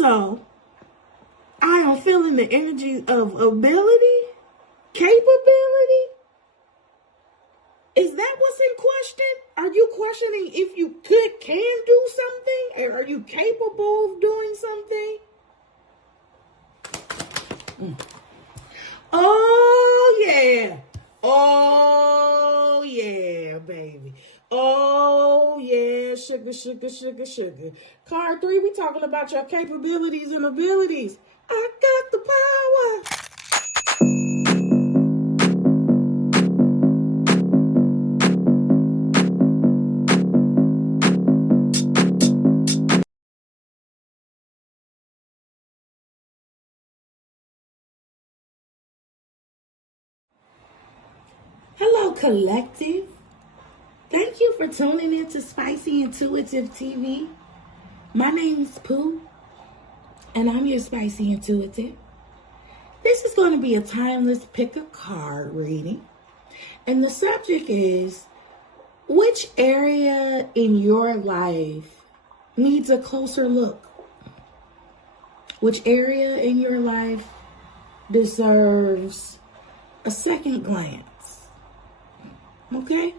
Also, I am feeling the energy of ability, capability. Is that what's in question? Are you questioning if you can do something? Or are you capable of doing something? Oh, yeah. Oh, yeah, baby. Oh, yeah, sugar, sugar, sugar, sugar. Card 3, we talking about your capabilities and abilities. I got the power. Hello, collective. Thank you for tuning in to Spicy Intuitive TV. My name's Pooh, and I'm your Spicy Intuitive. This is going to be a timeless pick a card reading. And the subject is, which area in your life needs a closer look? Which area in your life deserves a second glance? Okay?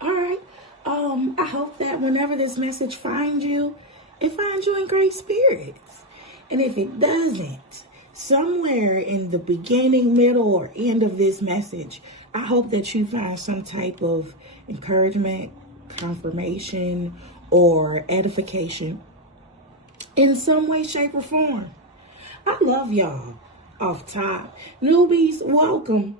All right. I hope that whenever this message finds you, it finds you in great spirits. And if it doesn't, somewhere in the beginning, middle, or end of this message, I hope that you find some type of encouragement, confirmation, or edification in some way, shape, or form. I love y'all. Off top. Newbies, welcome.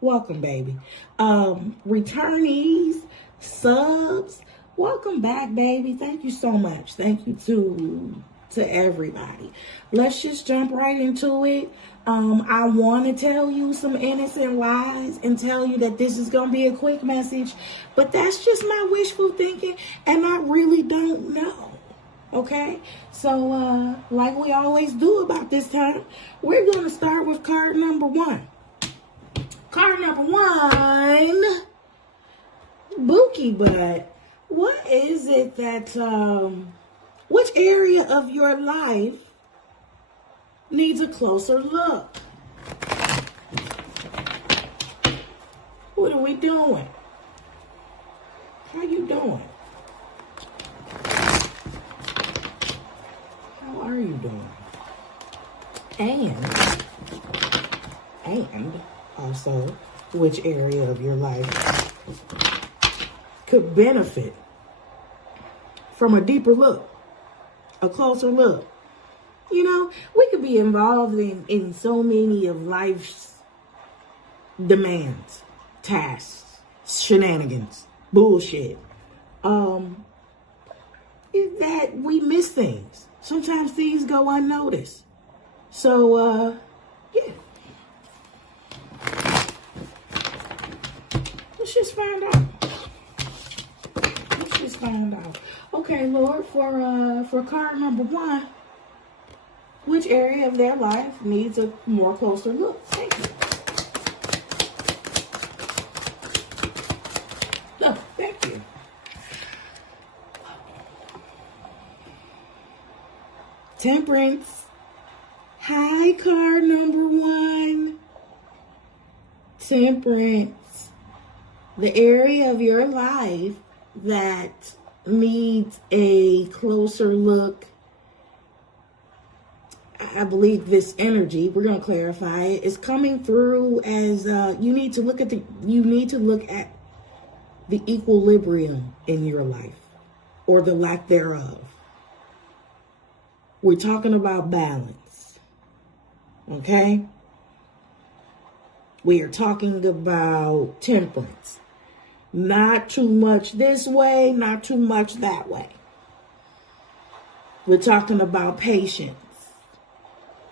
Welcome, baby. Returnees, subs, welcome back, baby. Thank you so much. Thank you to everybody. Let's just jump right into it. I want to tell you some innocent lies and tell you that this is going to be a quick message, but that's just my wishful thinking, and I really don't know. Okay? So, like we always do about this time, we're going to start with card number 1. Card number 1, Bookie Butt. What is it that, which area of your life needs a closer look? What are we doing? How you doing? How are you doing? And also, which area of your life could benefit from a deeper look, a closer look? You know, we could be involved in so many of life's demands, tasks, shenanigans, bullshit, is that we miss things. Sometimes things go unnoticed. So, yeah. Let's just find out. Okay, Lord, for card number 1, which area of their life needs a more closer look? Thank you. Oh, thank you. Temperance. Hi, card number 1. Temperance. The area of your life that needs a closer look. I believe this energy, we're going to clarify it, is coming through as you need to look at the equilibrium in your life, or the lack thereof. We're talking about balance. Okay? We are talking about temperance. Not too much this way, not too much that way. We're talking about patience.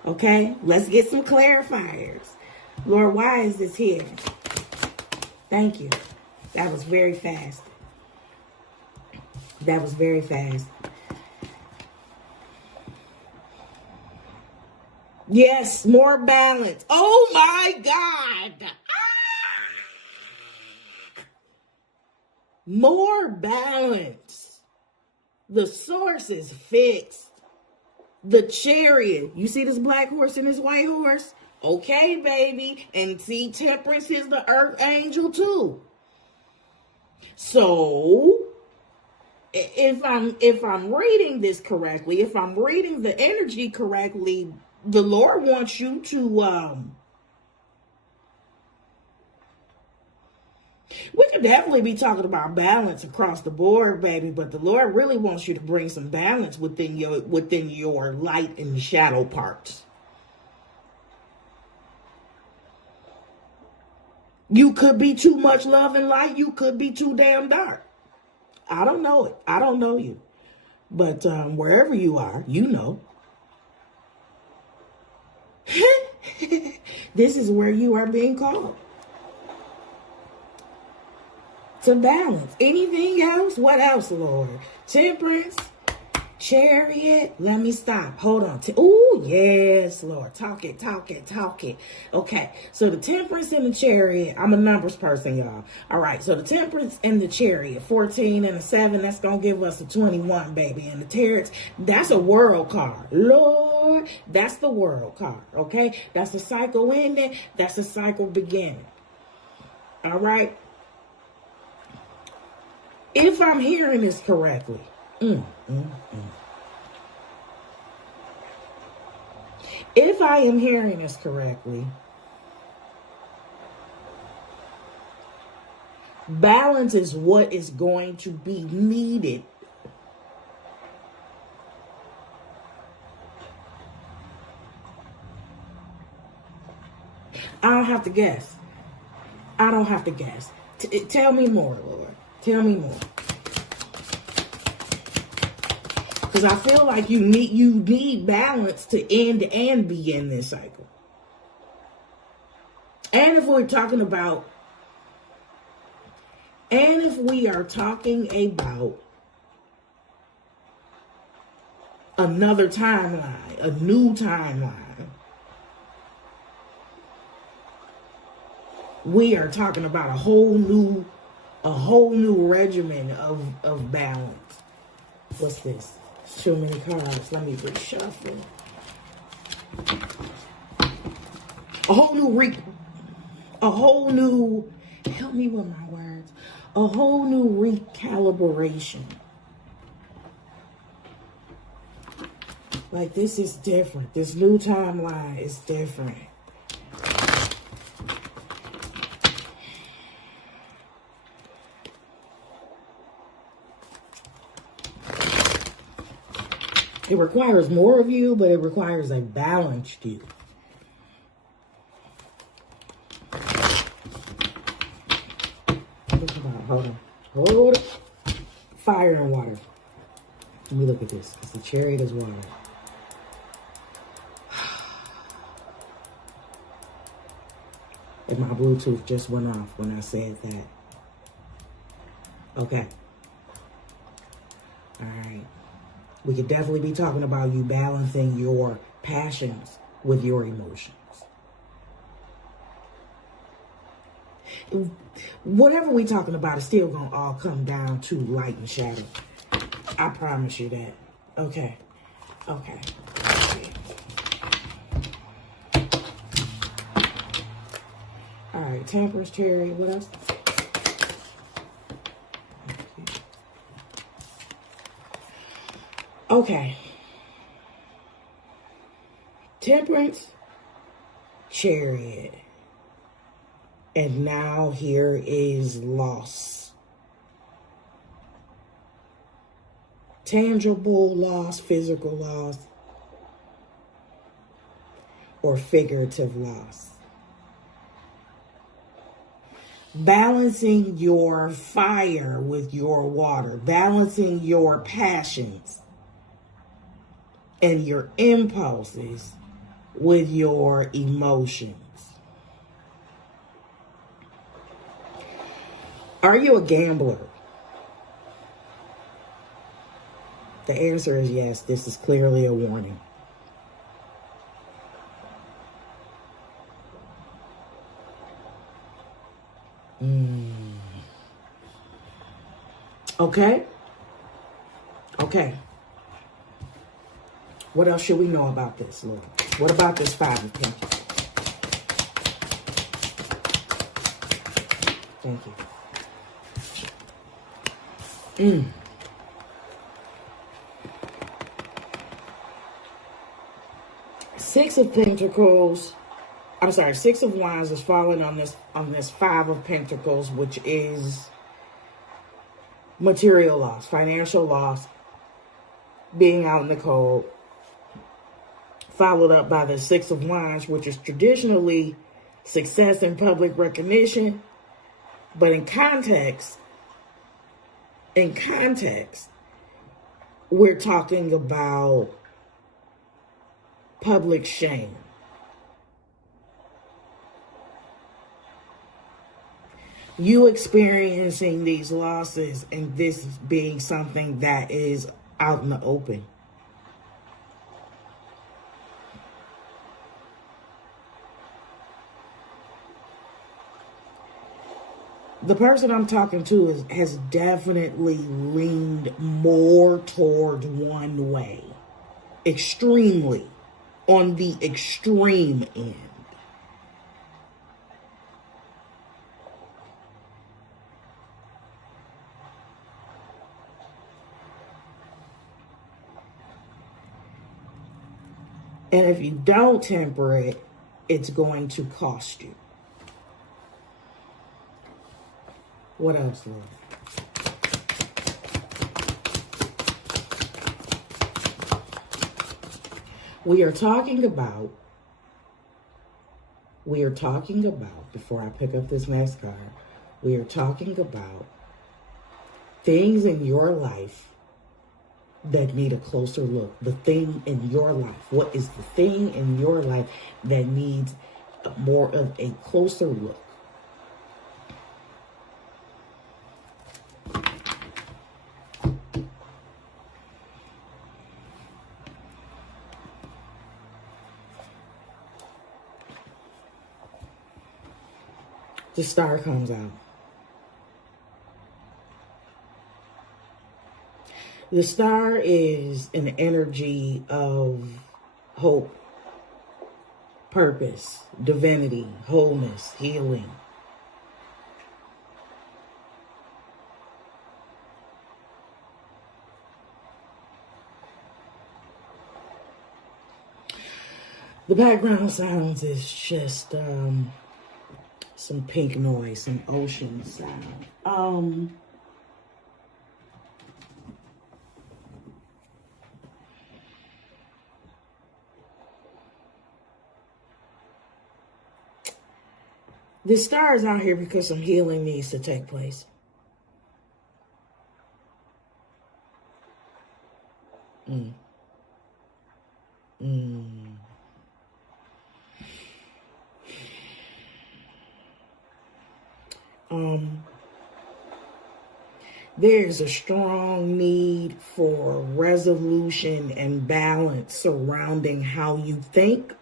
Okay? Let's get some clarifiers. Lord, why is this here? Thank you. That was very fast. That was very fast. Yes, more balance. Oh my God. More balance. The source is fixed. The Chariot. You see this black horse and this white horse? Okay, baby. And see, Temperance is the earth angel too. So, if I'm reading this correctly, if I'm reading the energy correctly, the Lord wants you to we could definitely be talking about balance across the board, baby, but the Lord really wants you to bring some balance within your light and shadow parts. You could be too much love and light. You could be too damn dark. I don't know it. I don't know you. But wherever you are, you know. This is where you are being called. To balance. Anything else? What else, Lord? Temperance, Chariot. Let me stop. Hold on. Oh, yes, Lord. Talk it. Okay. So the Temperance and the Chariot. I'm a numbers person, y'all. All right. So the Temperance and the Chariot. 14 and a 7. That's going to give us a 21, baby. And the Tarot. That's a world card. Lord, that's the world card. Okay. That's a cycle ending. That's a cycle beginning. All right. If I'm hearing this correctly, if I am hearing this correctly, balance is what is going to be needed. I don't have to guess. Tell me more, Lord. Tell me more. Because I feel like you need balance to end and begin this cycle. And if we are talking about another timeline, a new timeline, we are talking about a whole new regimen of balance. What's this? Too many cards. Let me reshuffle. Help me with my words. A whole new recalibration. Like, this is different. This new timeline is different. It requires more of you, but it requires a balanced you. Hold on. Fire and water. Let me look at this. Because the Chariot is water. And my Bluetooth just went off when I said that. Okay. All right. We could definitely be talking about you balancing your passions with your emotions. Whatever we're talking about is still going to all come down to light and shadow. I promise you that. Okay. Okay. All right. Temperance, Chariot. What else? Okay. Temperance, Chariot. And now here is loss. Tangible loss, physical loss, or figurative loss. Balancing your fire with your water. Balancing your passions and your impulses with your emotions. Are you a gambler? The answer is yes. This is clearly a warning. Okay. Okay. What else should we know about this, Lord? What about this Five of Pentacles? Thank you. Six of Pentacles. I'm sorry, Six of Wands is falling on this Five of Pentacles, which is material loss, financial loss, being out in the cold. Followed up by the Six of Wands, which is traditionally success and public recognition. But in context, we're talking about public shame. You experiencing these losses and this being something that is out in the open. The person I'm talking to has definitely leaned more toward one way. Extremely. On the extreme end. And if you don't temper it, it's going to cost you. What else, Lord? We are talking about, before I pick up this next card, we are talking about things in your life that need a closer look. The thing in your life. What is the thing in your life that needs more of a closer look? The Star comes out. The Star is an energy of hope, purpose, divinity, wholeness, healing. The background sounds is just some pink noise, some ocean sound. The Star is out here because some healing needs to take place. There's a strong need for resolution and balance surrounding how you think.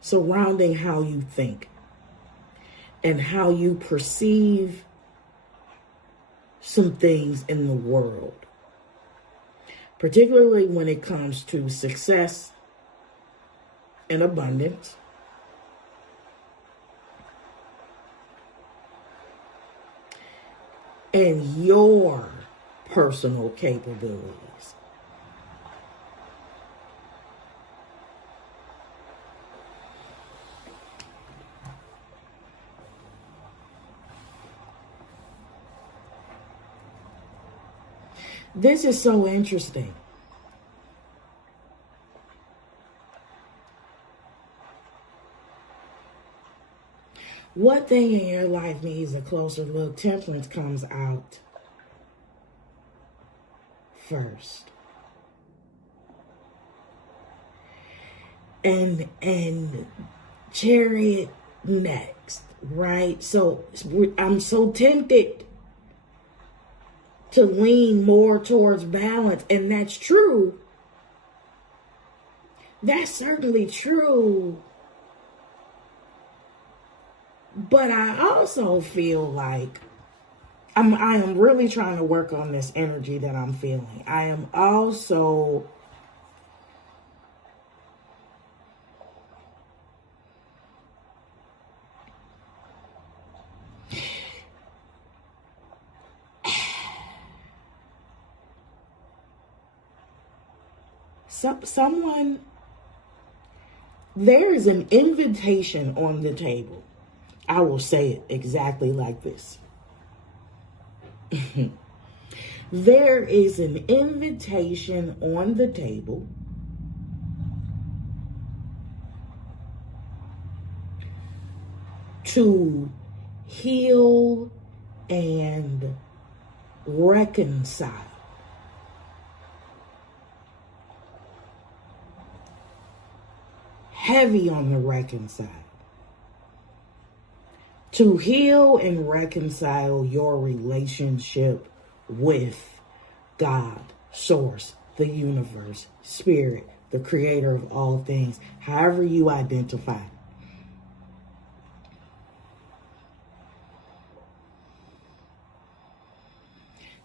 Surrounding how you think and how you perceive some things in the world, particularly when it comes to success and abundance. And your personal capabilities. This is so interesting. What thing in your life needs a closer look? Temperance comes out first. And Chariot next, right? So I'm so tempted to lean more towards balance, and that's true. That's certainly true. But I also feel like I am really trying to work on this energy that I'm feeling. I am also there is an invitation on the table. I will say it exactly like this. There is an invitation on the table to heal and reconcile. Heavy on the reconcile. To heal and reconcile your relationship with God, Source, the universe, Spirit, the creator of all things, however you identify.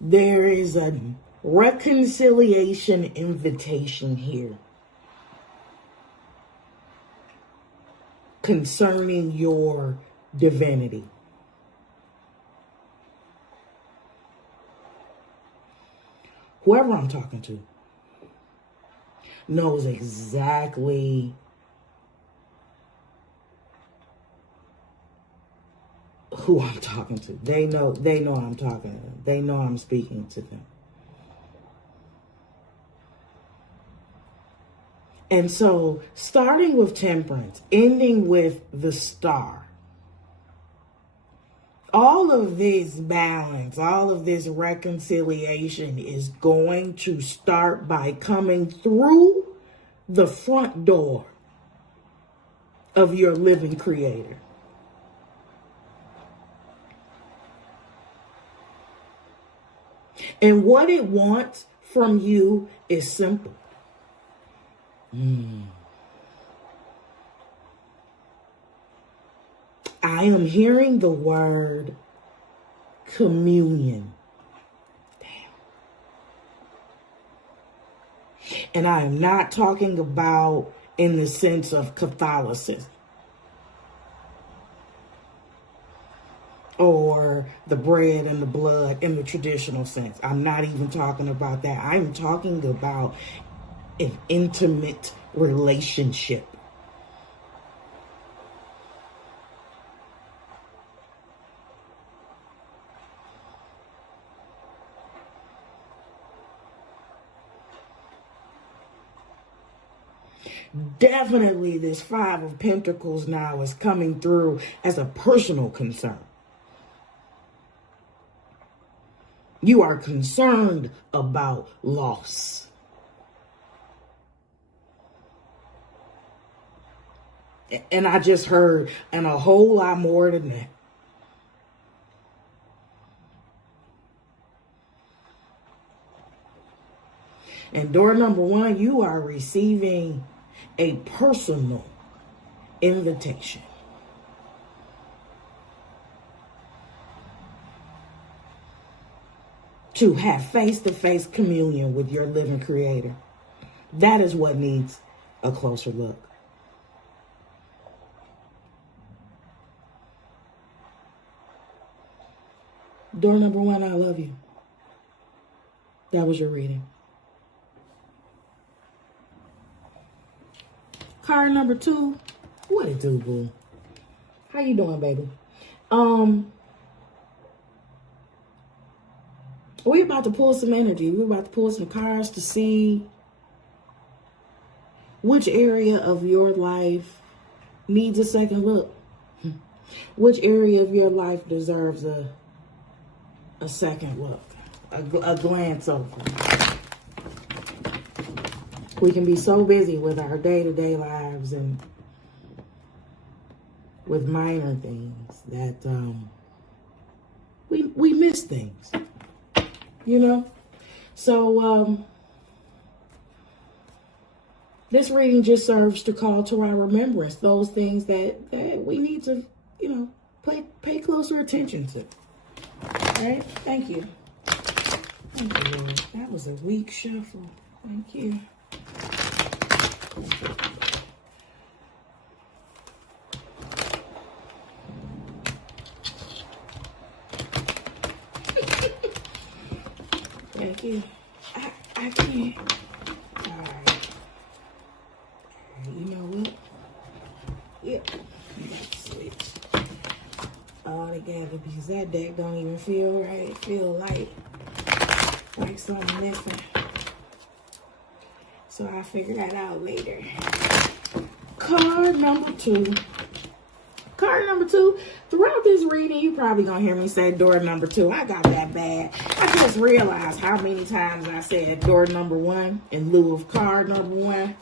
There is a reconciliation invitation here concerning your divinity. Whoever I'm talking to knows exactly who I'm talking to. They know I'm talking to them. They know I'm speaking to them. And so, starting with Temperance, ending with the Star, all of this balance, all of this reconciliation is going to start by coming through the front door of your living creator. And what it wants from you is simple. I am hearing the word communion. Damn. And I am not talking about in the sense of Catholicism or the bread and the blood in the traditional sense. I'm not even talking about that. I'm talking about an intimate relationship. Definitely this Five of Pentacles now is coming through as a personal concern. You are concerned about loss. And I just heard, and a whole lot more than that. And door number one, you are receiving a personal invitation. To have face-to-face communion with your living creator. That is what needs a closer look. Door number one, I love you. That was your reading. Card number two, what it do, boo? How you doing, baby? We're about to pull some energy. We're about to pull some cards to see which area of your life needs a second look. Which area of your life deserves a second look, a glance over. We can be so busy with our day-to-day lives and with minor things that we miss things, you know? So this reading just serves to call to our remembrance those things that we need to, you know, pay closer attention to. Right? Thank you. Thank you, Lord. That was a weak shuffle. Thank you. Thank you. I can't. All right. You know what? Yep. Let's switch all together because that deck don't even feel right. It feel like something missing. So I'll figure that out later. Card number 2. Card number 2. Throughout this reading, you probably gonna hear me say door number 2. I got that bad. I just realized how many times I said door number 1 in lieu of card number 1.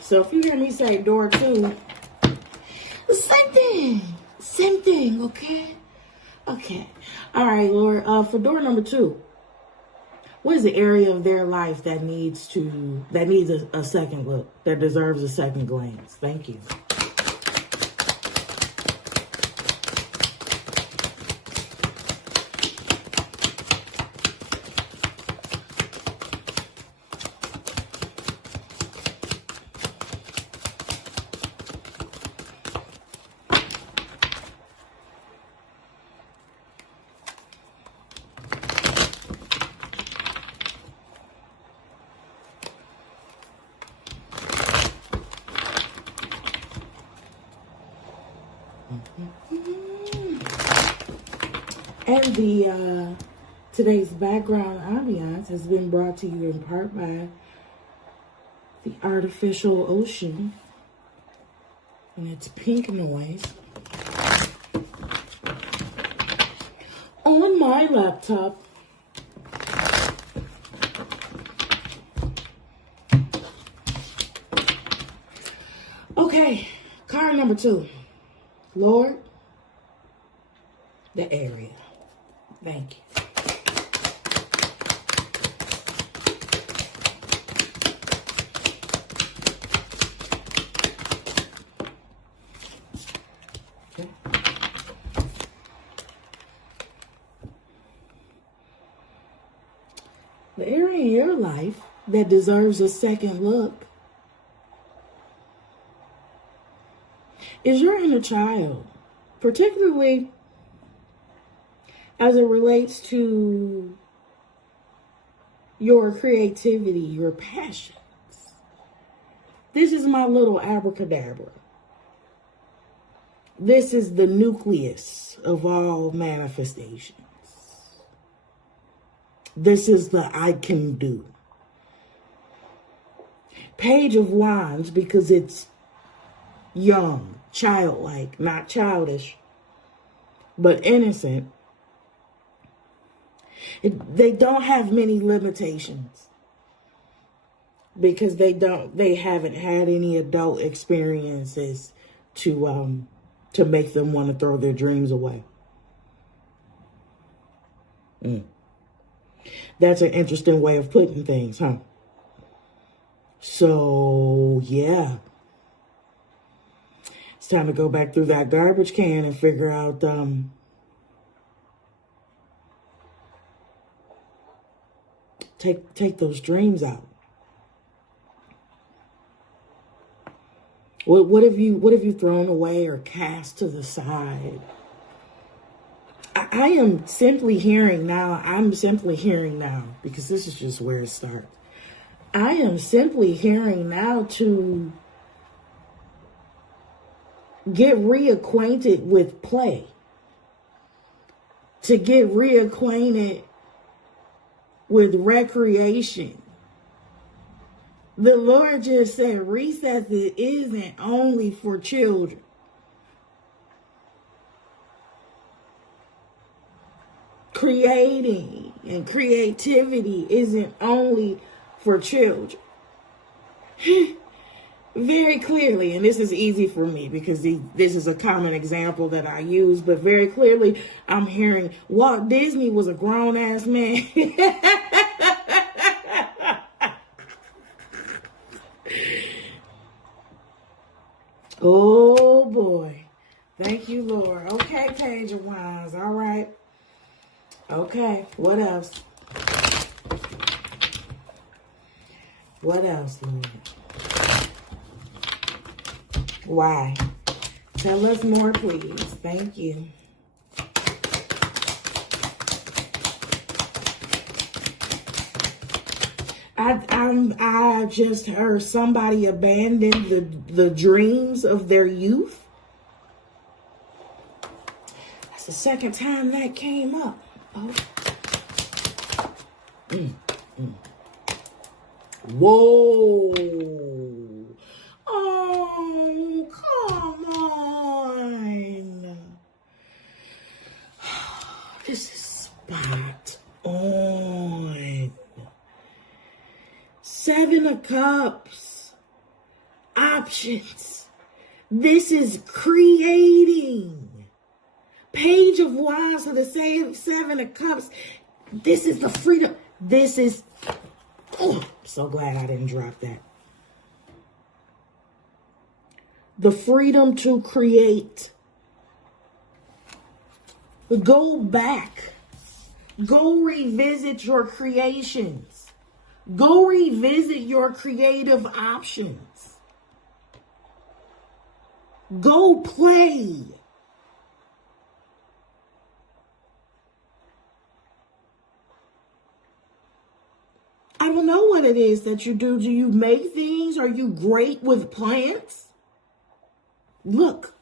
So if you hear me say door 2, same thing, okay? Okay. All right, Lord. For door number 2, what is the area of their life that needs a second look, that deserves a second glance? Thank you. And today's background ambiance has been brought to you in part by the artificial ocean and its pink noise on my laptop. Okay, card number 2. Lord, the area. Thank you. Okay. The area in your life that deserves a second look is your inner child, particularly as it relates to your creativity, your passions. This is my little abracadabra. This is the nucleus of all manifestations. This is the I can do. Page of Wands, because it's young, childlike, not childish, but innocent. They don't have many limitations because they haven't had any adult experiences to make them want to throw their dreams away. That's an interesting way of putting things, huh? So, yeah. It's time to go back through that garbage can and figure out Take those dreams out. What have you thrown away or cast to the side? I am simply hearing now. I'm simply hearing now because this is just where it starts. I am simply hearing now to get reacquainted with play. To get reacquainted with recreation. The Lord just said recess isn't only for children. Creating and creativity isn't only for children. Very clearly, and this is easy for me because this is a common example that I use, but very clearly I'm hearing Walt Disney was a grown-ass man. Oh, boy. Thank you, Lord. Okay, Page of Wands. All right. Okay, what else? What else, Lord? Why? Tell us more, please. Thank you. I just heard somebody abandon the dreams of their youth. That's the second time that came up. Oh. Whoa. Oh, come on. This is spot on. 7 of Cups. Options. This is creating. Page of Wands for the 7 of Cups. This is the freedom. This is... Oh, I'm so glad I didn't drop that. The freedom to create. Go back. Go revisit your creations. Go revisit your creative options. Go play. I don't know what it is that you do. Do you make things? Are you great with plants? Look.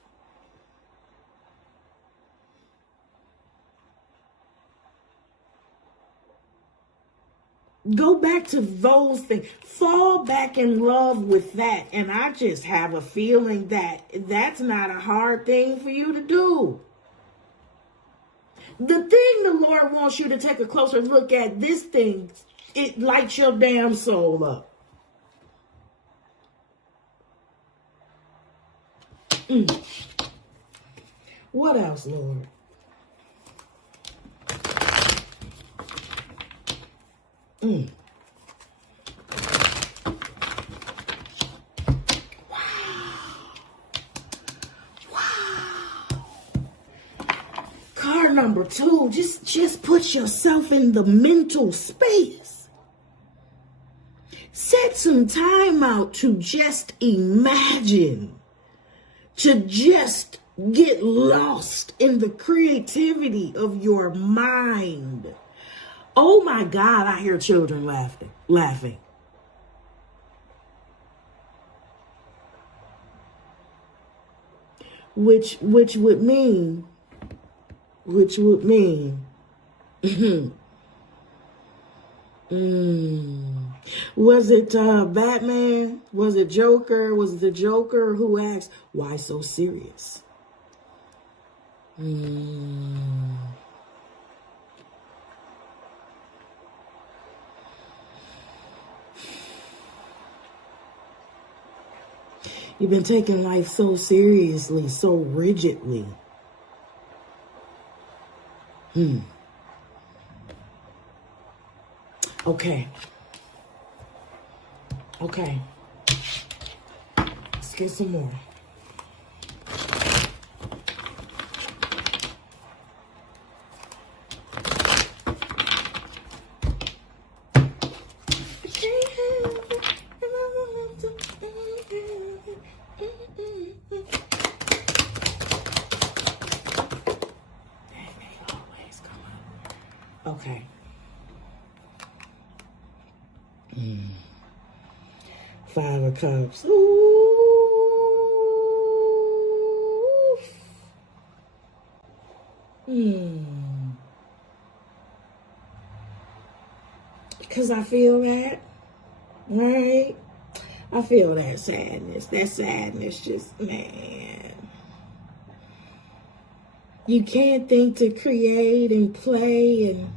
Go back to those things. Fall back in love with that. And I just have a feeling that that's not a hard thing for you to do. The thing the Lord wants you to take a closer look at, this thing, it lights your damn soul up. What else, Lord? Wow. Card number 2. Just put yourself in the mental space. Set some time out to just imagine. To just get lost in the creativity of your mind. Oh my God, I hear children laughing. Which would mean, was it Batman? Was it Joker? Was it the Joker who asked, why so serious? You've been taking life so seriously, so rigidly. Okay. Let's get some more. Okay. 5 of Cups. Ooh. Because I feel that, right? I feel that sadness. That sadness just, man. You can't think to create and play and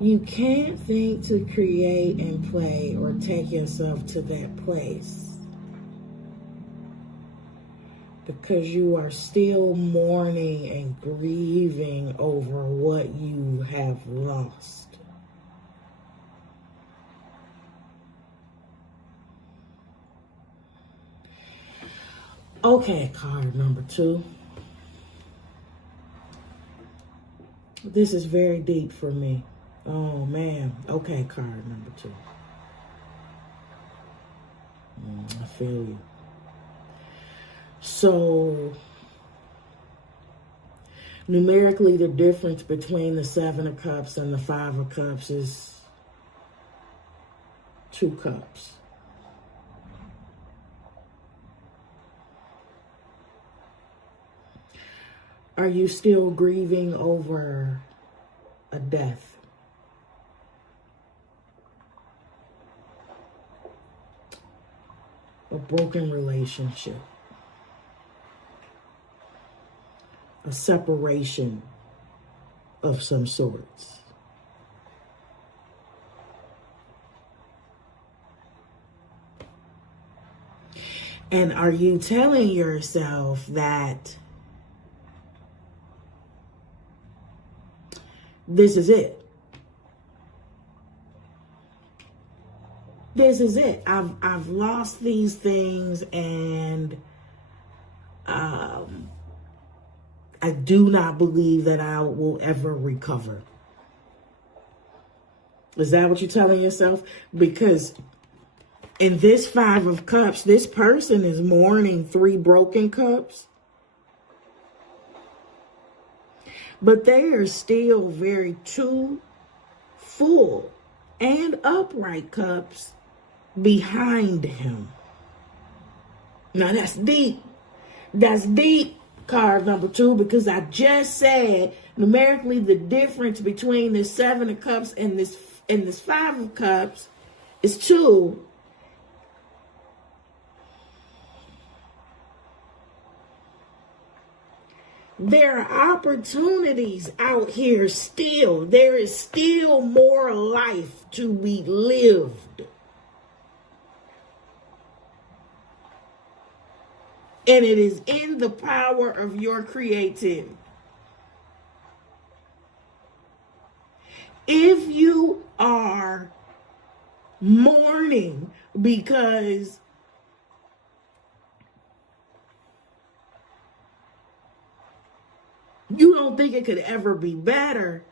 you can't think to create and play or take yourself to that place because you are still mourning and grieving over what you have lost. Okay, card number 2. This is very deep for me. Oh, man. Okay, card number 2. I feel you. So, numerically, the difference between the 7 of Cups and the 5 of Cups is 2 cups. Are you still grieving over a death? A broken relationship? A separation of some sorts? And are you telling yourself that this is it? This is it. I've lost these things, and I do not believe that I will ever recover. Is that what you're telling yourself? Because in this 5 of Cups, this person is mourning 3 broken cups. But they are still very 2 full and upright cups behind him. Now that's deep. That's deep, card number 2, because I just said numerically the difference between the 7 of Cups and this 5 of Cups is 2. There are opportunities out here still. There is still more life to be lived. And it is in the power of your creativity. If you are mourning because you don't think it could ever be better,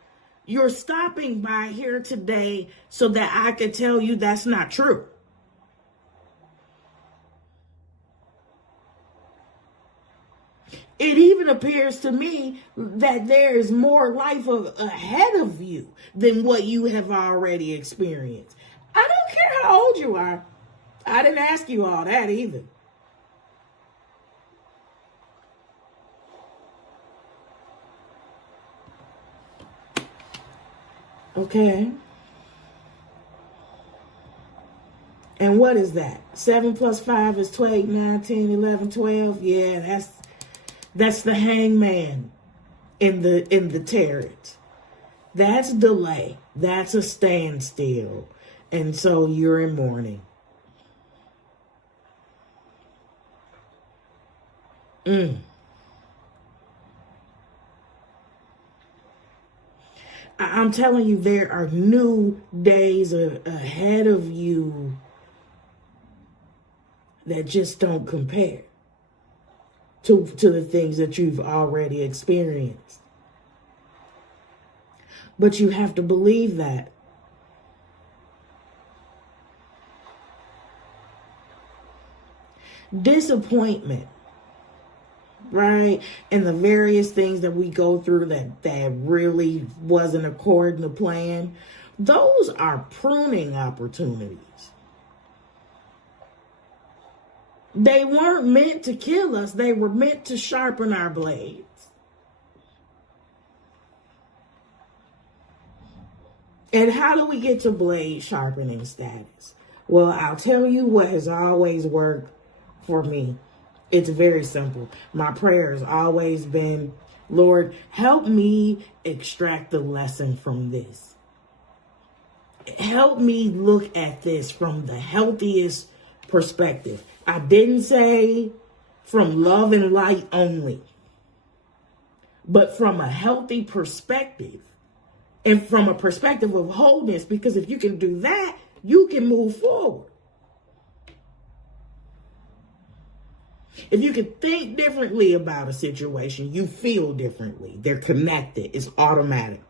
you're stopping by here today so that I could tell you that's not true. It even appears to me that there is more life ahead of you than what you have already experienced. I don't care how old you are. I didn't ask you all that either. Okay. And what is that? 7 plus 5 is 12, 9, 10, 11, 12. Yeah, that's the hangman in the tarot. That's delay. That's a standstill. And so you're in mourning. I'm telling you, there are new days ahead of you that just don't compare to the things that you've already experienced. But you have to believe that. Disappointment, right? And the various things that we go through that really wasn't according to plan, those are pruning opportunities. They weren't meant to kill us. They were meant to sharpen our blades. And how do we get to blade sharpening status? Well, I'll tell you what has always worked for me. It's very simple. My prayer has always been, Lord, help me extract the lesson from this. Help me look at this from the healthiest perspective. I didn't say from love and light only, but from a healthy perspective and from a perspective of wholeness, because if you can do that, you can move forward. If you can think differently about a situation, you feel differently. They're connected. It's automatic.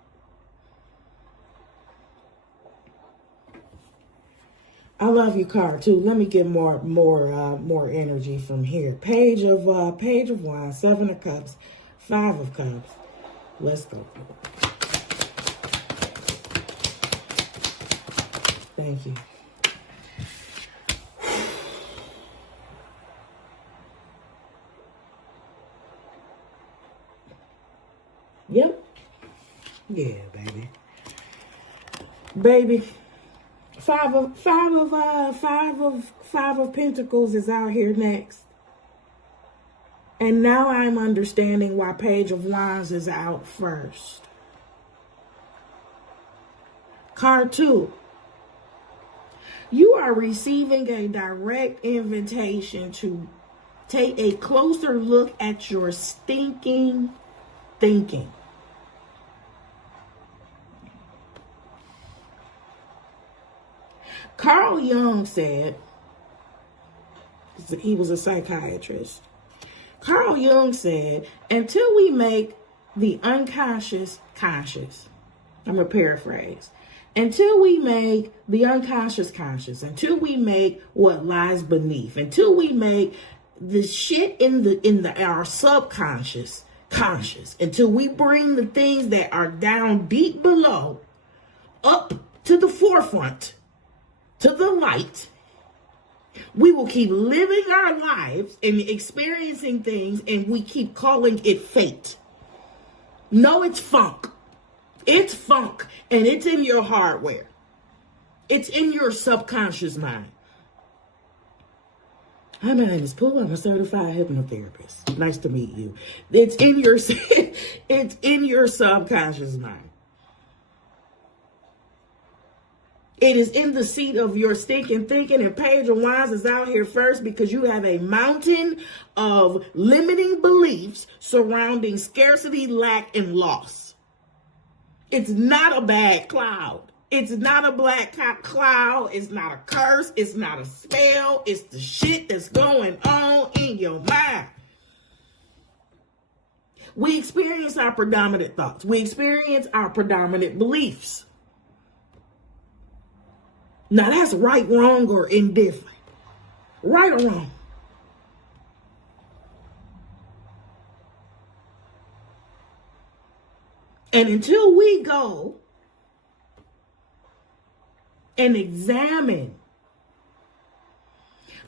I love you, card too. Let me get more energy from here. Page of Wands, 7 of Cups, 5 of Cups. Let's go. Thank you. Yep. Yeah, baby. Baby. Five of Pentacles is out here next. And now I'm understanding why Page of Wands is out first. Card 2. You are receiving a direct invitation to take a closer look at your stinking thinking. Carl Jung said, he was a psychiatrist. Carl Jung said, until we make the unconscious conscious, I'm going to paraphrase, until we make the unconscious conscious, until we make what lies beneath, until we make the shit in our subconscious conscious, until we bring the things that are down deep below up to the forefront, to the light, we will keep living our lives and experiencing things, and we keep calling it fate. No, it's funk. It's funk, and it's in your hardware. It's in your subconscious mind. Hi, my name is Pooh. I'm a certified hypnotherapist. Nice to meet you. It's in your subconscious mind. It is in the seat of your stinking thinking, and Page of Wands is out here first because you have a mountain of limiting beliefs surrounding scarcity, lack, and loss. It's not a bad cloud. It's not a black cloud. It's not a curse. It's not a spell. It's the shit that's going on in your mind. We experience our predominant thoughts. We experience our predominant beliefs. Now that's right, wrong, or indifferent. Right or wrong. And until we go and examine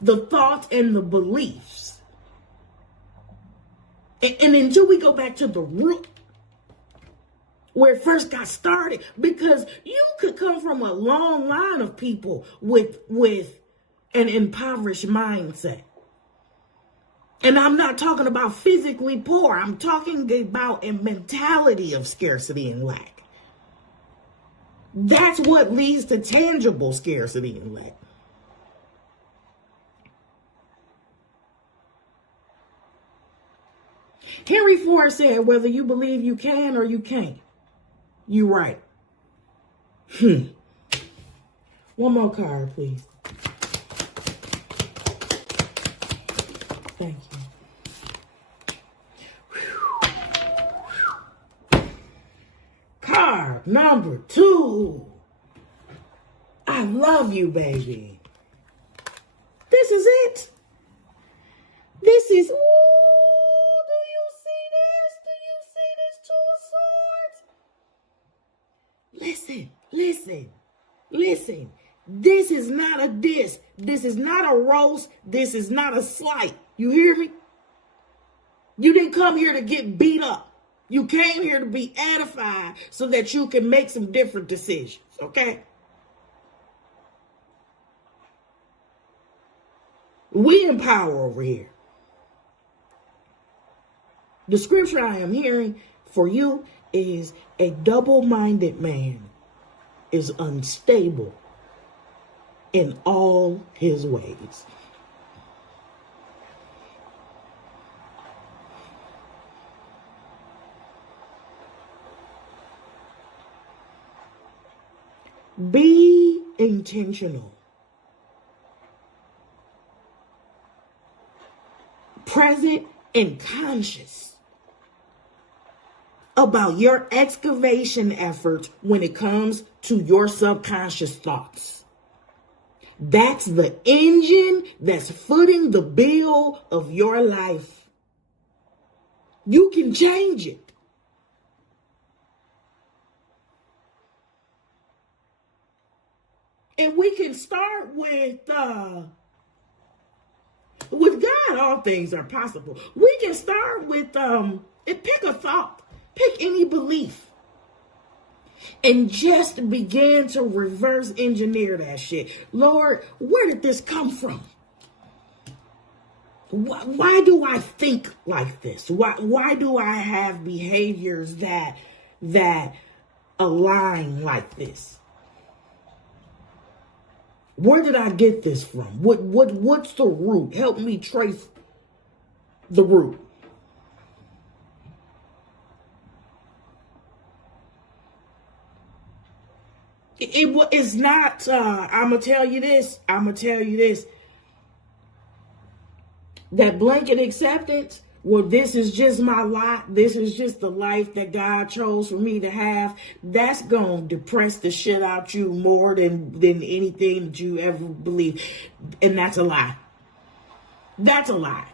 the thoughts and the beliefs, and until we go back to the root where it first got started, because you could come from a long line of people with an impoverished mindset. And I'm not talking about physically poor. I'm talking about a mentality of scarcity and lack. That's what leads to tangible scarcity and lack. Henry Ford said, whether you believe you can or you can't, you right. One more card, please. Thank you. Card number 2. I love you, baby. This is it. This is, ooh, do you see this? Do you see this Two of Swords? Listen. This is not a diss. This is not a roast. This is not a slight. You hear me? You didn't come here to get beat up. You came here to be edified so that you can make some different decisions, okay? We in power over here. The scripture I am hearing for you is a double-minded man is unstable in all his ways. Be intentional. present and conscious about your excavation efforts when it comes to your subconscious thoughts. That's the engine that's footing the bill of your life. You can change it. And we can start with God, all things are possible. We can start with, pick a thought, pick any belief, and just begin to reverse engineer that shit. Lord, where did this come from? Why do I think like this? Why do I have behaviors that align like this? Where did I get this from? What's the root? Help me trace the root. It's not, I'm going to tell you this. That blanket acceptance, well, this is just my lot. This is just the life that God chose for me to have. That's going to depress the shit out you more than anything that you ever believe. And that's a lie. That's a lie.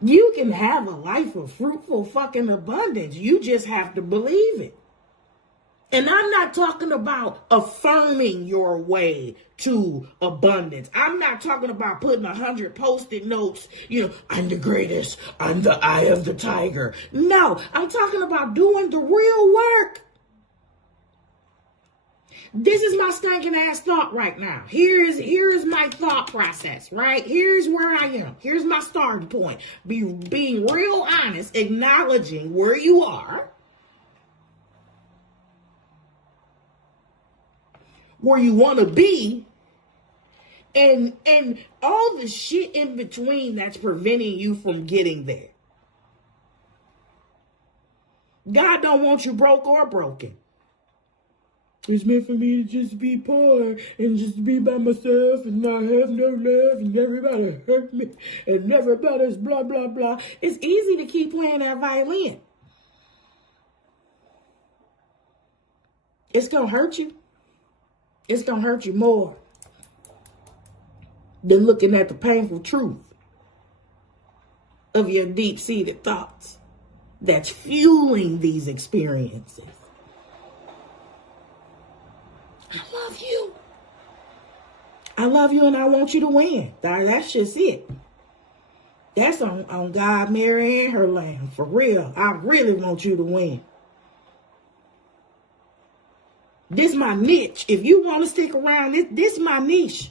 You can have a life of fruitful fucking abundance. You just have to believe it. And I'm not talking about affirming your way to abundance. I'm not talking about putting 100 Post-it notes, I'm the greatest, I'm the eye of the tiger. No, I'm talking about doing the real work. This is my stinking ass thought right now. Here is my thought process, right? Here's where I am. Here's my starting point. Being real honest, acknowledging where you are, where you want to be, and all the shit in between that's preventing you from getting there. God don't want you broke or broken. It's meant for me to just be poor and just be by myself and not have no love and everybody hurt me and everybody's blah, blah, blah. It's easy to keep playing that violin. It's going to hurt you. It's going to hurt you more than looking at the painful truth of your deep-seated thoughts that's fueling these experiences. I love you. I love you and I want you to win. That's just it. That's on God, Mary, and her lamb. For real. I really want you to win. This my niche. If you want to stick around, this my niche.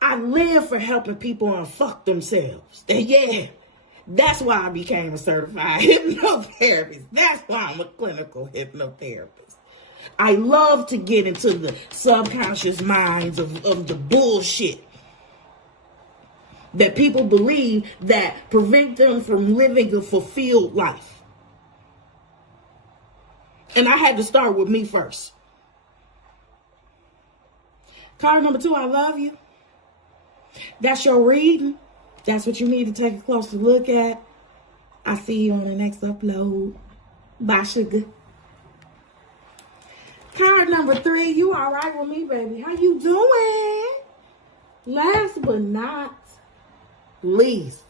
I live for helping people unfuck themselves. And yeah, that's why I became a certified hypnotherapist. That's why I'm a clinical hypnotherapist. I love to get into the subconscious minds of the bullshit that people believe that prevent them from living a fulfilled life. And I had to start with me first. Card number 2, I love you. That's your reading. That's what you need to take a closer look at. I'll see you on the next upload. Bye, sugar. Card number 3, you all right with me, baby? How you doing? Last but not least,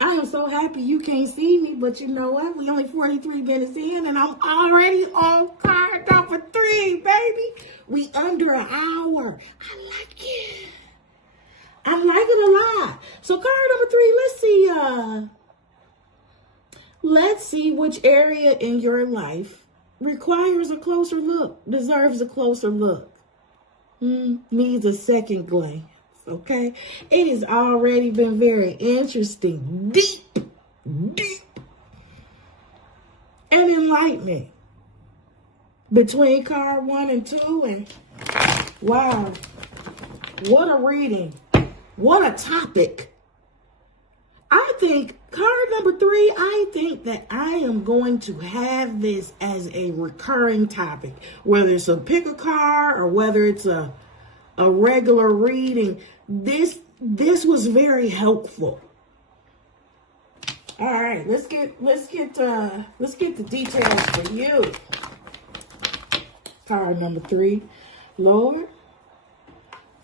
I am so happy you can't see me, but you know what? We only 43 minutes in, and I'm already on card number 3, baby. We under an hour. I like it. I like it a lot. So card number 3, let's see which area in your life requires a closer look, deserves a closer look, needs a second glance, okay? It has already been very interesting, deep, and enlightening between card 1 and 2, and wow, what a reading, what a topic. I think card number 3, I think that I am going to have this as a recurring topic, whether it's a pick a card or whether it's a regular reading. This was very helpful. All right, let's get the details for you. Card number 3. Lord,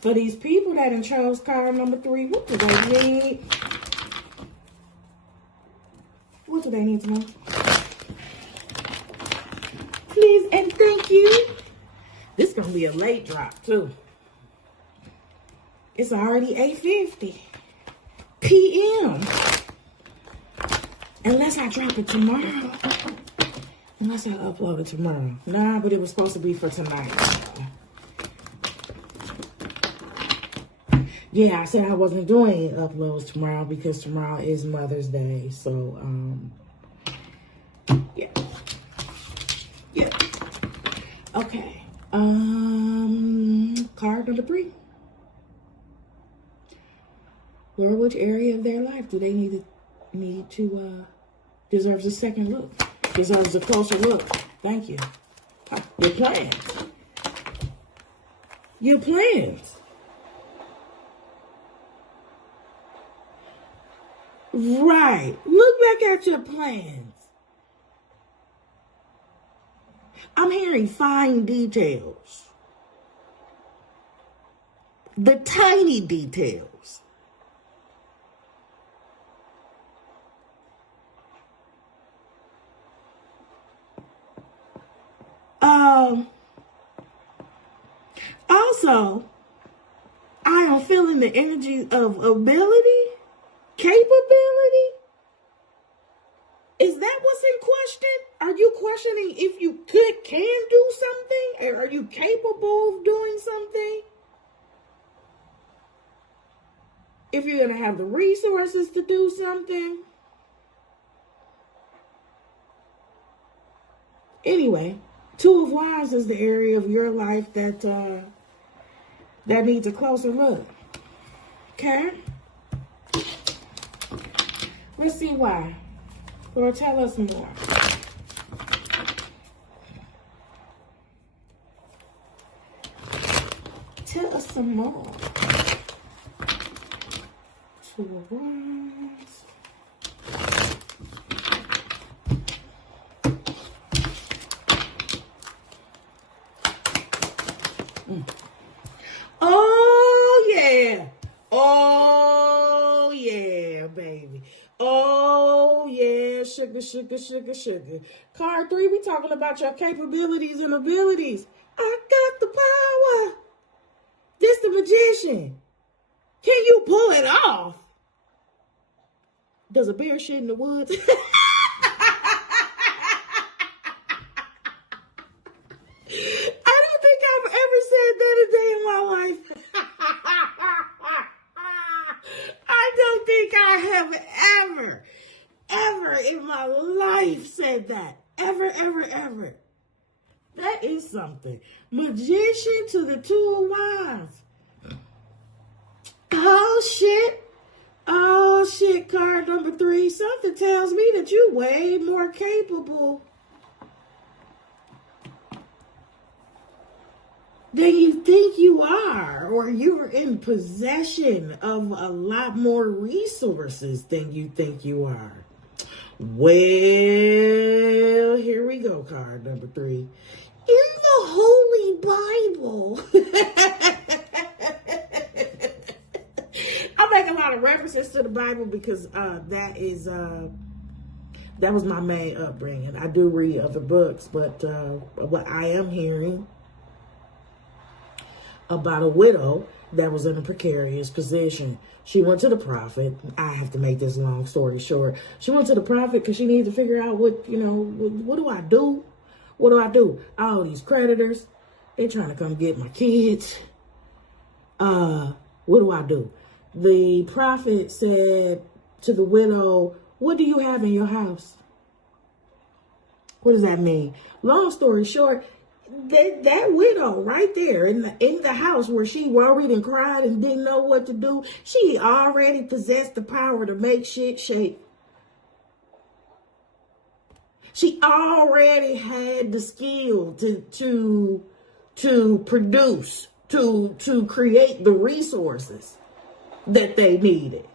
for these people that chose card number 3, what do they need? What do they need to know? Please and thank you. This is going to be a late drop, too. It's already 8:50 p.m. Unless I drop it tomorrow. Unless I upload it tomorrow. Nah, but it was supposed to be for tonight. Yeah, I said I wasn't doing uploads tomorrow because tomorrow is Mother's Day. So, yeah. Yeah. Okay. Card number 3. Lord, which area of their life do they need to deserves a second look? Deserves a closer look. Thank you. Your plans. Your plans. Right. Look back at your plans. I'm hearing fine details. The tiny details. Also, I am feeling the energy of ability, capability. Is that what's in question? Are you questioning if you can do something? Or are you capable of doing something? If you're going to have the resources to do something? Anyway, 2 of Wands is the area of your life that needs a closer look. Okay? Let's see why. Lord, tell us more. Tell us some more. 2 of Wands. Oh, yeah. Oh, yeah, baby. Oh, yeah. Sugar, sugar, sugar, sugar. Card 3, we talking about your capabilities and abilities. I got the power. This the magician. Can you pull it off? Does a bear shit in the woods? I don't think I've ever said that a day in my life. I don't think I have ever in my life said that. Ever. That is something. Magician to the 2 of Wands. Oh, shit, card number 3. Something tells me that you're way more capable than you think you are, or you're in possession of a lot more resources than you think you are. Well, here we go, card number 3. In the Holy Bible, I make a lot of references to the Bible because that was my main upbringing. I do read other books, but what I am hearing about a widow that was in a precarious position. She went to the prophet. I have to make this long story short. She went to the prophet because she needed to figure out what do I do? What do I do? All these creditors, they trying to come get my kids. What do I do? The prophet said to the widow, what do you have in your house? What does that mean? Long story short, that widow right there in the house where she worried and cried and didn't know what to do, she already possessed the power to make shit shake. She already had the skill to produce, to create the resources that they needed.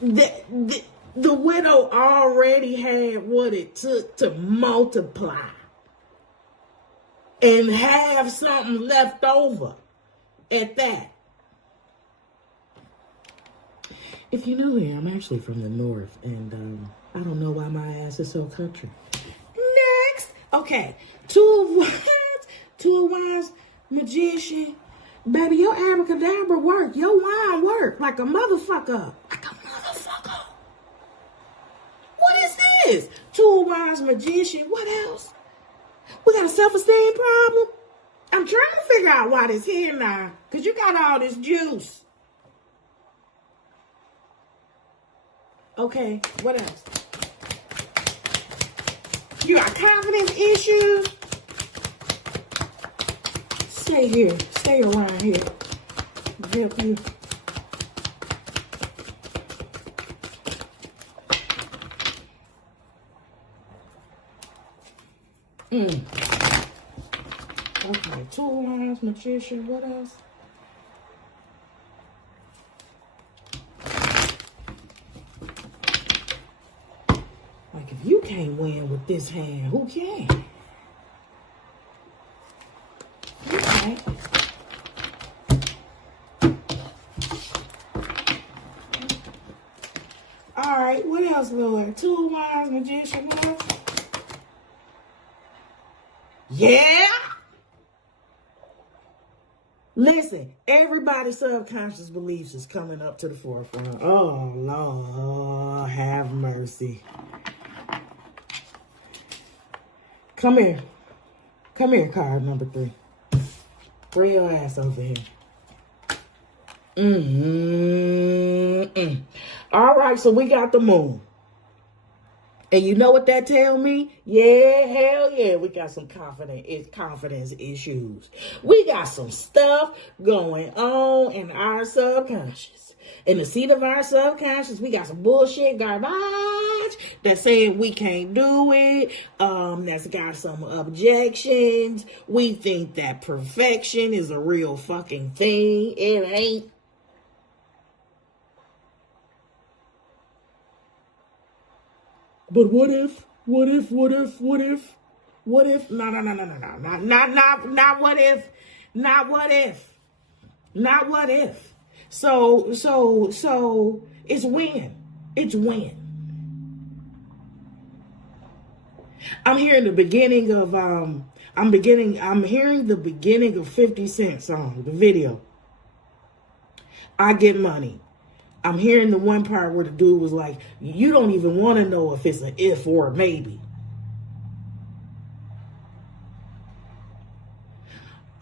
the widow already had what it took to multiply and have something left over at that. If you're new here, I'm actually from the north, and I don't know why my ass is so country. Next, okay, two of wands, magician. Baby, your abracadabra work, your wine work like a motherfucker. Like a motherfucker. What is this? Two of wands, magician. What else? We got a self-esteem problem. I'm trying to figure out why this here now, because you got all this juice. Okay, what else? You got confidence issues? Stay here. Stay around here. I'll help you. Okay, two lines, magician, what else? Like, if you can't win with this hand, who can? Okay. All right, what else, Lord? Two lines, magician, what else? Yeah. Listen, everybody's subconscious beliefs is coming up to the forefront. Oh, Lord, have mercy. Come here. Come here, card number 3. Bring your ass over here. All right, so we got the moon. And you know what that tell me? Yeah, hell yeah, we got some confidence issues. We got some stuff going on in our subconscious. In the seat of our subconscious, we got some bullshit garbage that's saying we can't do it. That's got some objections. We think that perfection is a real fucking thing. It ain't. But what if? No, not what if. So it's when. It's when. I'm hearing the beginning of I'm hearing the beginning of 50 Cent song, the video. I Get Money. I'm hearing the one part where the dude was like, you don't even want to know if it's an if or a maybe.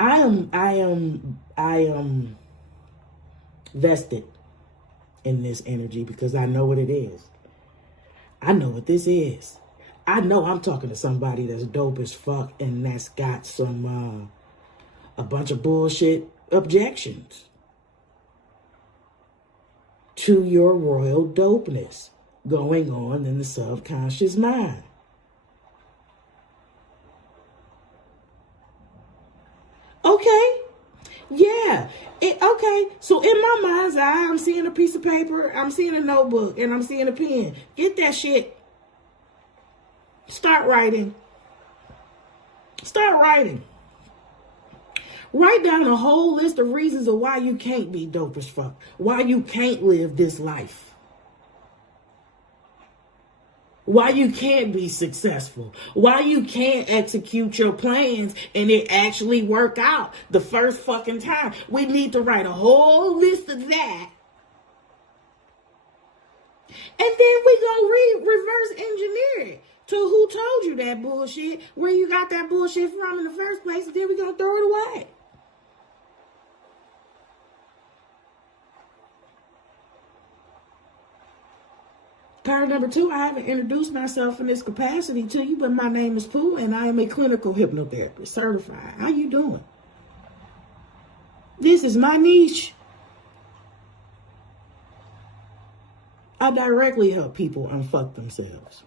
I am vested in this energy because I know what it is. I know what this is. I know I'm talking to somebody that's dope as fuck and that's got some, a bunch of bullshit objections to your royal dopeness going on in the subconscious mind. Okay. Yeah. Okay. So in my mind's eye, I'm seeing a piece of paper, I'm seeing a notebook, and I'm seeing a pen. Get that shit. Start writing. Start writing. Write down a whole list of reasons of why you can't be dope as fuck. Why you can't live this life. Why you can't be successful. Why you can't execute your plans and it actually work out the first fucking time. We need to write a whole list of that. And then we gonna reverse engineer it to who told you that bullshit, where you got that bullshit from in the first place, and then we gonna throw it away. Card number 2, I haven't introduced myself in this capacity to you, but my name is Pooh, and I am a clinical hypnotherapist, certified. How you doing? This is my niche. I directly help people unfuck themselves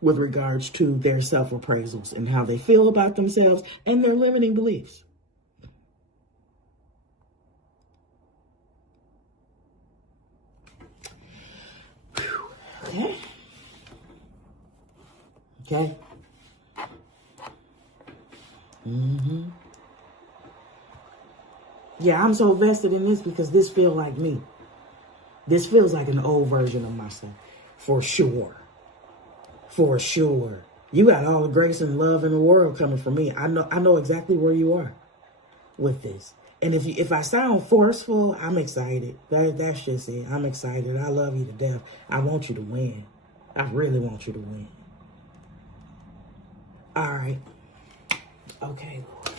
with regards to their self-appraisals and how they feel about themselves and their limiting beliefs. Okay? Mm-hmm. Yeah, I'm so vested in this because this feels like me. This feels like an old version of myself. For sure. For sure. You got all the grace and love in the world coming from me. I know exactly where you are with this. And if I sound forceful, I'm excited. That's just it. I'm excited. I love you to death. I want you to win. I really want you to win. All right. Okay, Lord.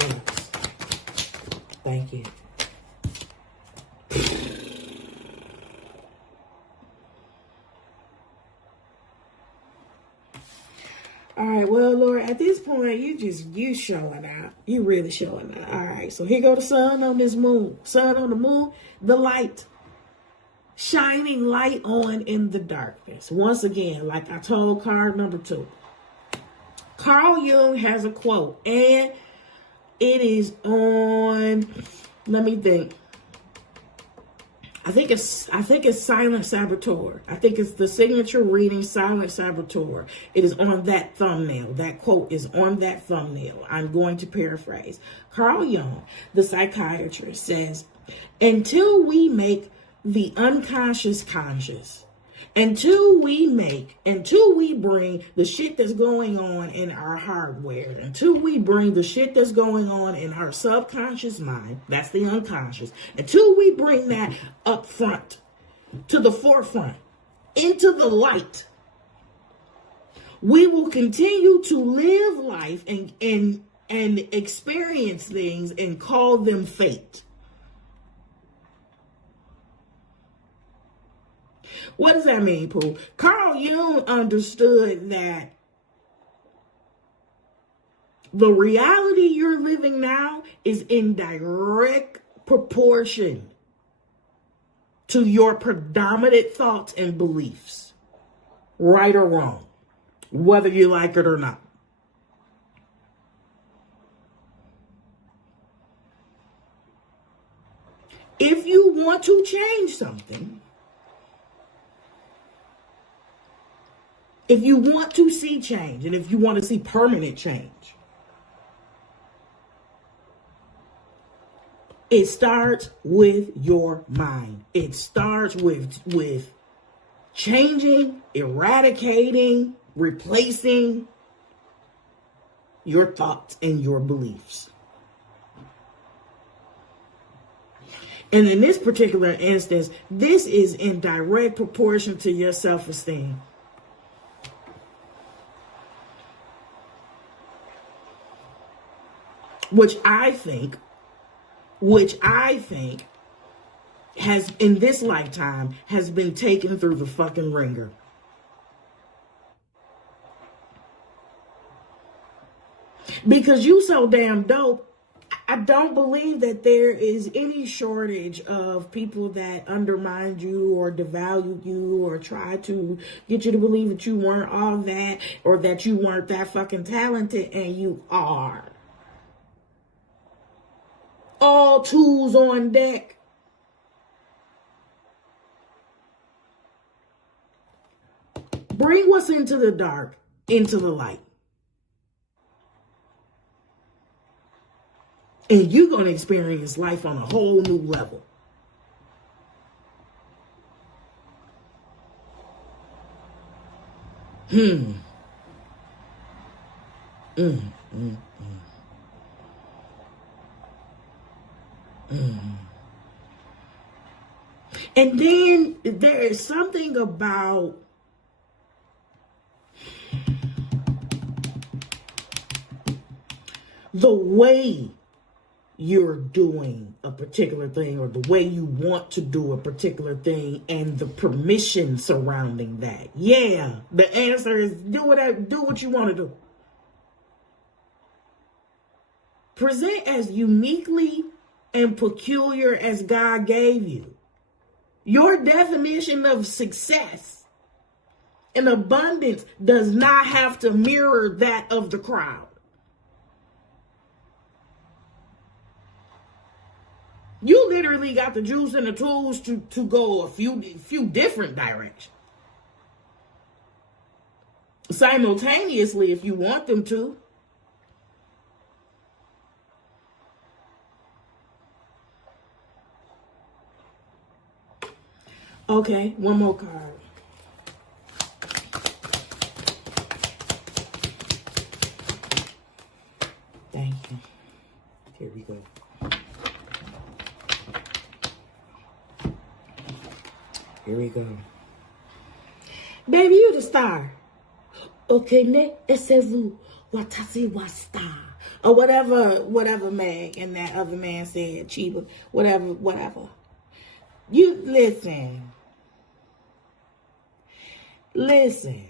Relax. Thank you. All right, well, Lord, at this point, you showing out. You really showing out. All right, so here go the sun on this moon. Sun on the moon, the light. Shining light on in the darkness. Once again, like I told card number 2. Carl Jung has a quote, and it is on, let me think. I think it's Silent Saboteur. I think it's the signature reading, Silent Saboteur. It is on that thumbnail. That quote is on that thumbnail. I'm going to paraphrase. Carl Jung, the psychiatrist, says, until we make the unconscious conscious, until we bring the shit that's going on in our hardware, until we bring the shit that's going on in our subconscious mind, that's the unconscious, until we bring that up front, to the forefront, into the light, we will continue to live life and experience things and call them fate. What does that mean, Pooh? Carl Jung understood that the reality you're living now is in direct proportion to your predominant thoughts and beliefs, right or wrong, whether you like it or not. If you want to change something, if you want to see change, and if you want to see permanent change, it starts with your mind. It starts with changing, eradicating, replacing your thoughts and your beliefs. And in this particular instance, this is in direct proportion to your self-esteem. Which I think has, in this lifetime, has been taken through the fucking ringer. Because you so damn dope, I don't believe that there is any shortage of people that undermine you or devalue you or try to get you to believe that you weren't all that or that you weren't that fucking talented, and you are. All tools on deck. Bring what's into the dark into the light. And you're going to experience life on a whole new level. And then there is something about the way you're doing a particular thing or the way you want to do a particular thing and the permission surrounding that. Yeah, the answer is do what you want to do. Present as uniquely and peculiar as God gave you. Your definition of success and abundance does not have to mirror that of the crowd. You literally got the juice and the tools to go a few different directions. simultaneously if you want them to. Okay, one more card. Thank you. Here we go. Here we go. Baby, you the star. Okay, ne essaie-vous. Watasi wa star. Or whatever Meg and that other man said, Chiba. Whatever. You listen. Listen.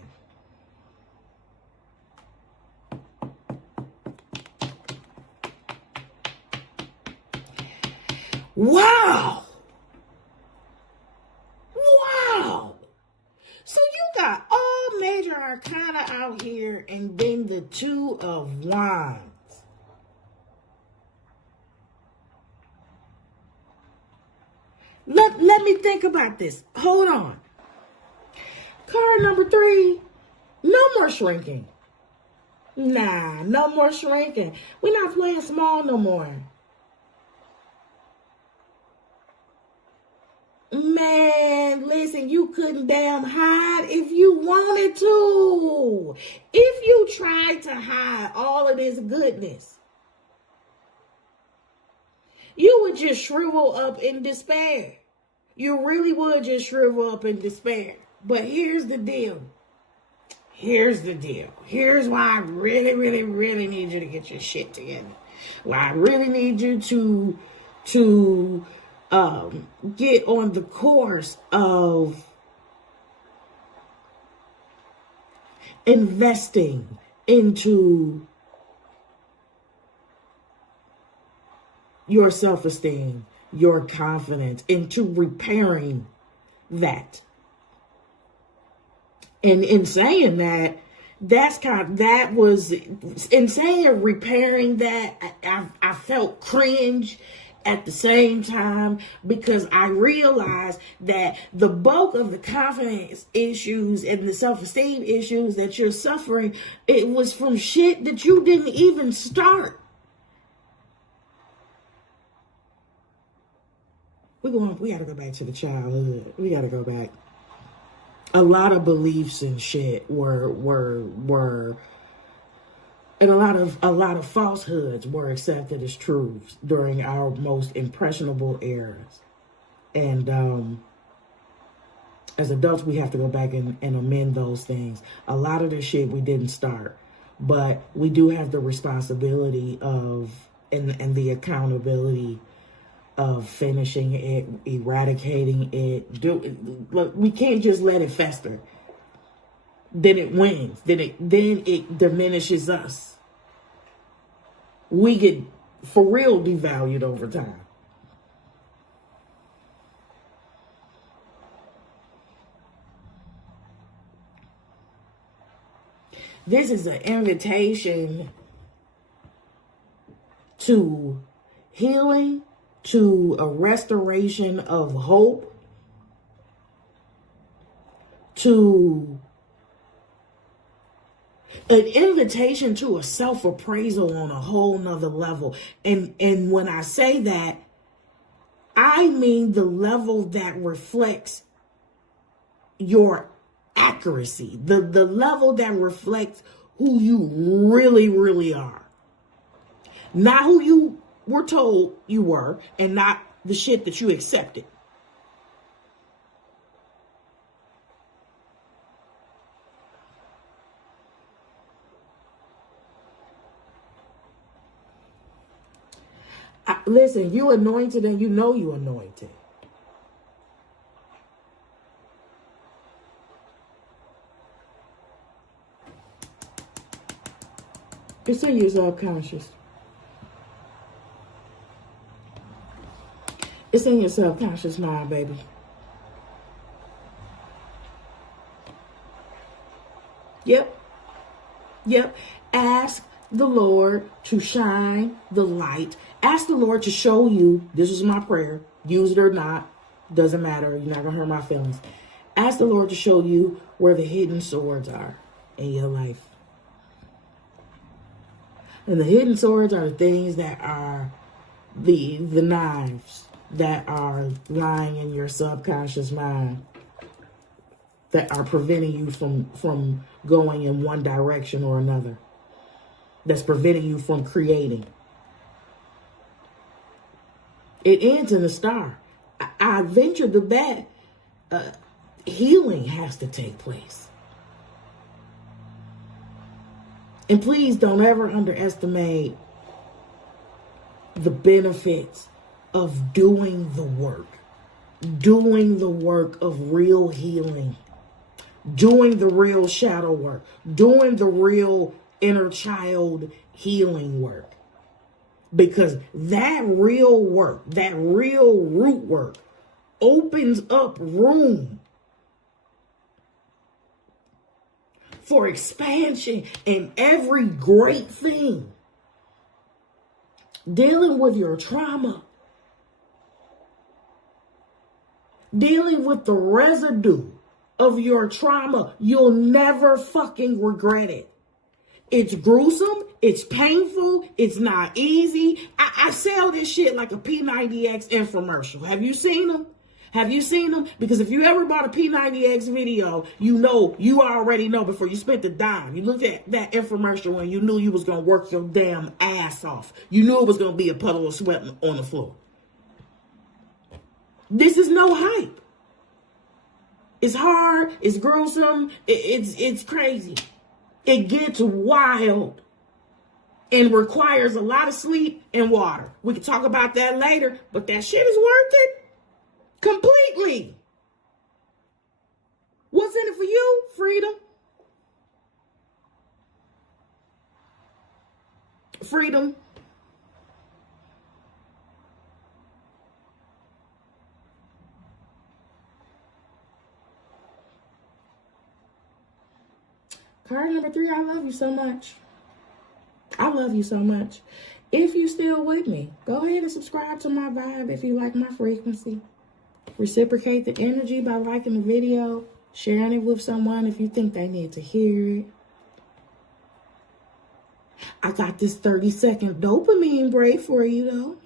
Wow. So you got all major arcana out here and then the Two of Wands. Let me think about this. Hold on. Card number 3. No more shrinking. Nah, no more shrinking. We're not playing small no more. Man, listen, you couldn't damn hide if you wanted to. If you tried to hide all of this goodness, you would just shrivel up in despair. You really would just shrivel up in despair. But here's the deal. Here's why I really, really, really need you to get your shit together. Why I really need you to get on the course of investing into your self-esteem, your confidence, into repairing that. And in saying that, in saying repairing that, I felt cringe at the same time, because I realized that the bulk of the confidence issues and the self-esteem issues that you're suffering, it was from shit that you didn't even start. We gotta go back to the childhood. We gotta go back. A lot of beliefs and shit were and a lot of falsehoods were accepted as truths during our most impressionable eras. And as adults, we have to go back and amend those things. A lot of the shit we didn't start, but we do have the responsibility of and the accountability of finishing it, eradicating it. Look, we can't just let it fester. Then it wins. Then it diminishes us. We get for real devalued over time. This is an invitation to healing, to a restoration of hope, to an invitation to a self-appraisal on a whole nother level. And when I say that, I mean the level that reflects your accuracy, the level that reflects who you really, really are. Not who you were told you were, and not the shit that you accepted. Listen, you anointed and you know you anointed. It's in your subconscious. It's in your subconscious mind, baby. Yep. Ask the Lord to shine the light. Ask the Lord to show you. This is my prayer. Use it or not. Doesn't matter. You're not going to hurt my feelings. Ask the Lord to show you where the hidden swords are. in your life. And the hidden swords are the things that are the knives that are lying in your subconscious mind that are preventing you from going in one direction or another. That's preventing you from creating. It ends in a star. I venture to bet healing has to take place. And please don't ever underestimate the benefits of doing the work. Doing the work of real healing. Doing the real shadow work. Doing the real inner child healing work. Because that real work, that real root work, opens up room for expansion in every great thing. Dealing with your trauma. Dealing with the residue of your trauma. You'll never fucking regret it. It's gruesome. It's painful. It's not easy. I sell this shit like a P90X infomercial. Have you seen them? Have you seen them? Because if you ever bought a P90X video, you already know before you spent the dime. You looked at that infomercial and you knew you was going to work your damn ass off. You knew it was going to be a puddle of sweat on the floor. This is no hype. It's hard. It's gruesome. It's crazy. It gets wild and requires a lot of sleep and water. We can talk about that later, but that shit is worth it. Completely. What's in it for you? Freedom. Freedom. Card number 3, I love you so much. I love you so much. If you still with me, go ahead and subscribe to my vibe if you like my frequency. Reciprocate the energy by liking the video, sharing it with someone if you think they need to hear it. I got this 30-second dopamine break for you, though.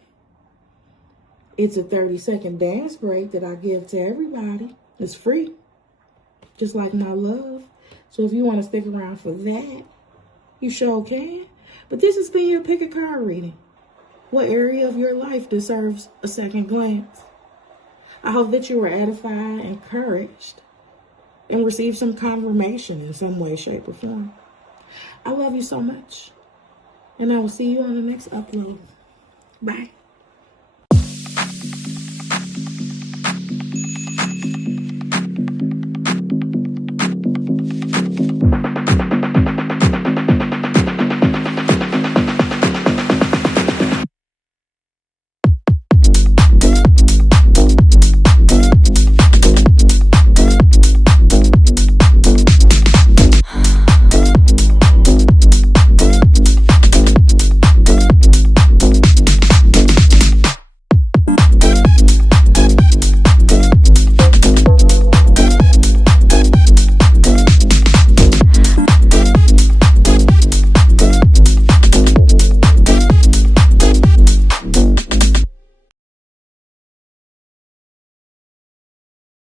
It's a 30-second dance break that I give to everybody. It's free, just like my love. So if you want to stick around for that, you sure can. But this has been your pick a card reading. What area of your life deserves a second glance? I hope that you were edified, encouraged, and received some confirmation in some way, shape, or form. I love you so much. And I will see you on the next upload. Bye.